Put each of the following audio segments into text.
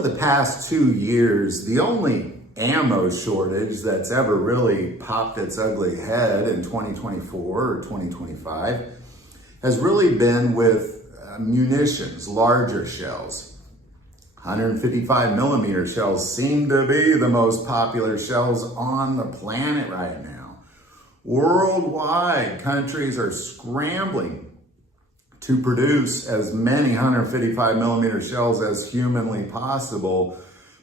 over the past 2 years, the only ammo shortage that's ever really popped its ugly head in 2024 or 2025 has really been with munitions, larger shells. 155 millimeter shells seem to be the most popular shells on the planet right now. Worldwide, countries are scrambling to produce as many 155 millimeter shells as humanly possible,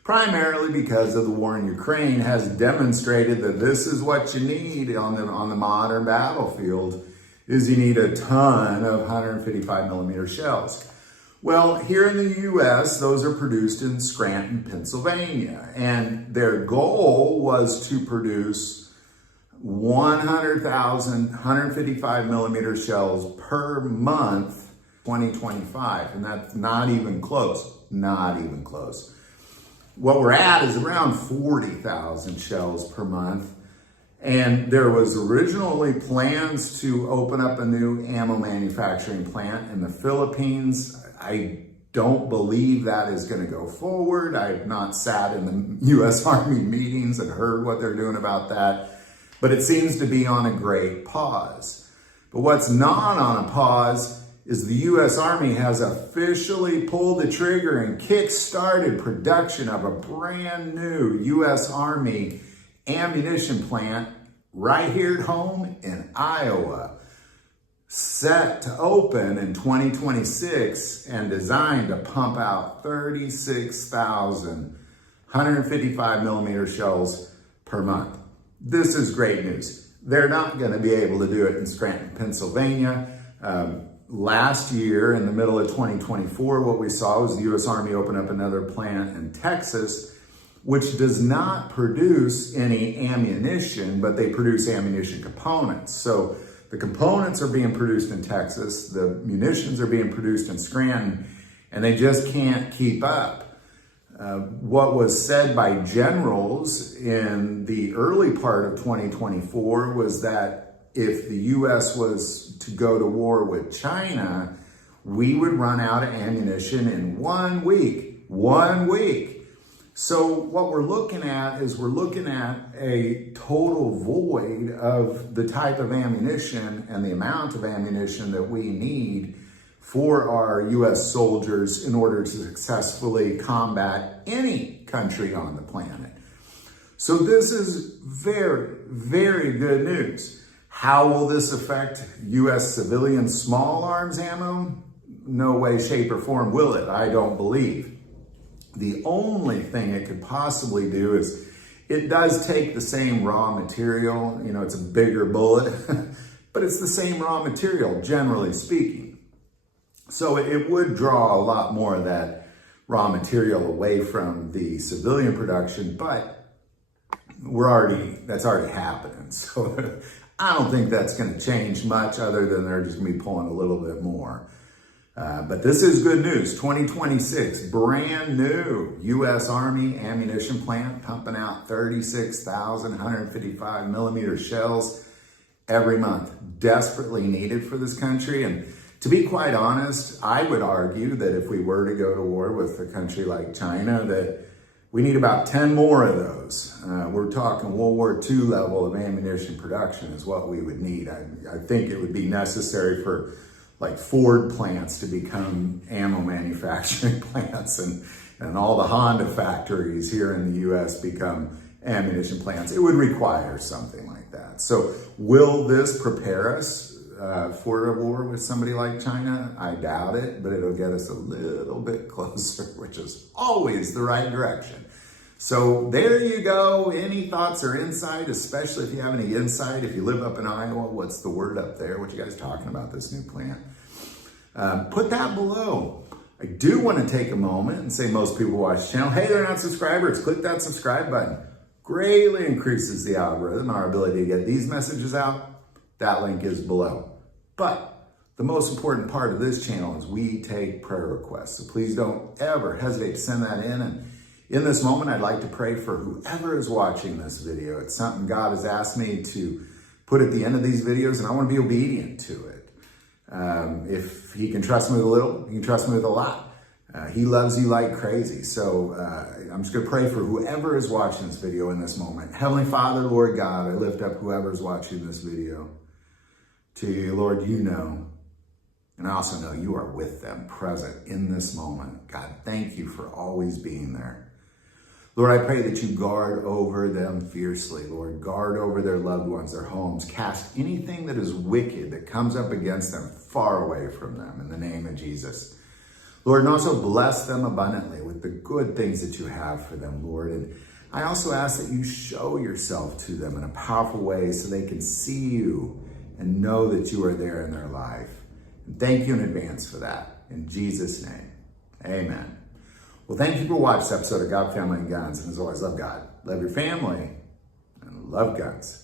primarily because of the war in Ukraine has demonstrated that this is what you need on the modern battlefield, is you need a ton of 155 millimeter shells. Well, here in the US, those are produced in Scranton, Pennsylvania, and their goal was to produce 100,000 155 millimeter shells per month, 2025, and that's not even close, not even close. What we're at is around 40,000 shells per month, and there was originally plans to open up a new ammo manufacturing plant in the Philippines. I don't believe that is going to go forward. I've not sat in the US Army meetings and heard what they're doing about that. But it seems to be on a great pause. But what's not on a pause is the U.S. Army has officially pulled the trigger and kick-started production of a brand new U.S. Army ammunition plant right here at home in Iowa, set to open in 2026 and designed to pump out 36,000 155 millimeter shells per month. This is great news. They're not going to be able to do it in Scranton, Pennsylvania. Last year, in the middle of 2024, what we saw was the U.S. Army open up another plant in Texas, which does not produce any ammunition, but they produce ammunition components. So the components are being produced in Texas, the munitions are being produced in Scranton, and they just can't keep up. What was said by generals in the early part of 2024 was that if the U.S. was to go to war with China, we would run out of ammunition in 1 week. 1 week. So what we're looking at is a total void of the type of ammunition and the amount of ammunition that we need for our U.S. soldiers in order to successfully combat any country on the planet. So this is very, very good news. How will this affect U.S. civilian small arms ammo? No way, shape, or form will it, I don't believe. The only thing it could possibly do is it does take the same raw material. You know, it's a bigger bullet, but it's the same raw material, generally speaking. So it would draw a lot more of that raw material away from the civilian production, but that's already happening. So I don't think that's going to change much other than they're just going to be pulling a little bit more. But this is good news. 2026, brand new U.S. Army ammunition plant pumping out 36,000 155 millimeter shells every month. Desperately needed for this country. And to be quite honest, I would argue that if we were to go to war with a country like China, that we need about 10 more of those. We're talking World War II level of ammunition production is what we would need. I think it would be necessary for like Ford plants to become ammo manufacturing plants and all the Honda factories here in the US become ammunition plants. It would require something like that. So will this prepare us for a war with somebody like China? I doubt it, but it'll get us a little bit closer, which is always the right direction. So there you go. Any thoughts or insight, especially if you have any insight, if you live up in Iowa, what's the word up there? What you guys talking about this new plant? Put that below. I do want to take a moment and say most people watch the channel. Hey, they're not subscribers. Click that subscribe button. Greatly increases the algorithm, our ability to get these messages out. That link is below. But the most important part of this channel is we take prayer requests. So please don't ever hesitate to send that in. And in this moment, I'd like to pray for whoever is watching this video. It's something God has asked me to put at the end of these videos, and I want to be obedient to it. If he can trust me with a little, he can trust me with a lot. He loves you like crazy. So I'm just going to pray for whoever is watching this video in this moment. Heavenly Father, Lord God, I lift up whoever is watching this video to you. Lord, you know, and I also know you are with them, present in this moment. God, thank you for always being there. Lord, I pray that you guard over them fiercely, Lord. Guard over their loved ones, their homes. Cast anything that is wicked that comes up against them far away from them in the name of Jesus. Lord, and also bless them abundantly with the good things that you have for them, Lord. And I also ask that you show yourself to them in a powerful way so they can see you and know that you are there in their life. And thank you in advance for that. In Jesus' name, amen. Well, thank you for watching this episode of God, Family, and Guns. And as always, love God, love your family, and love guns.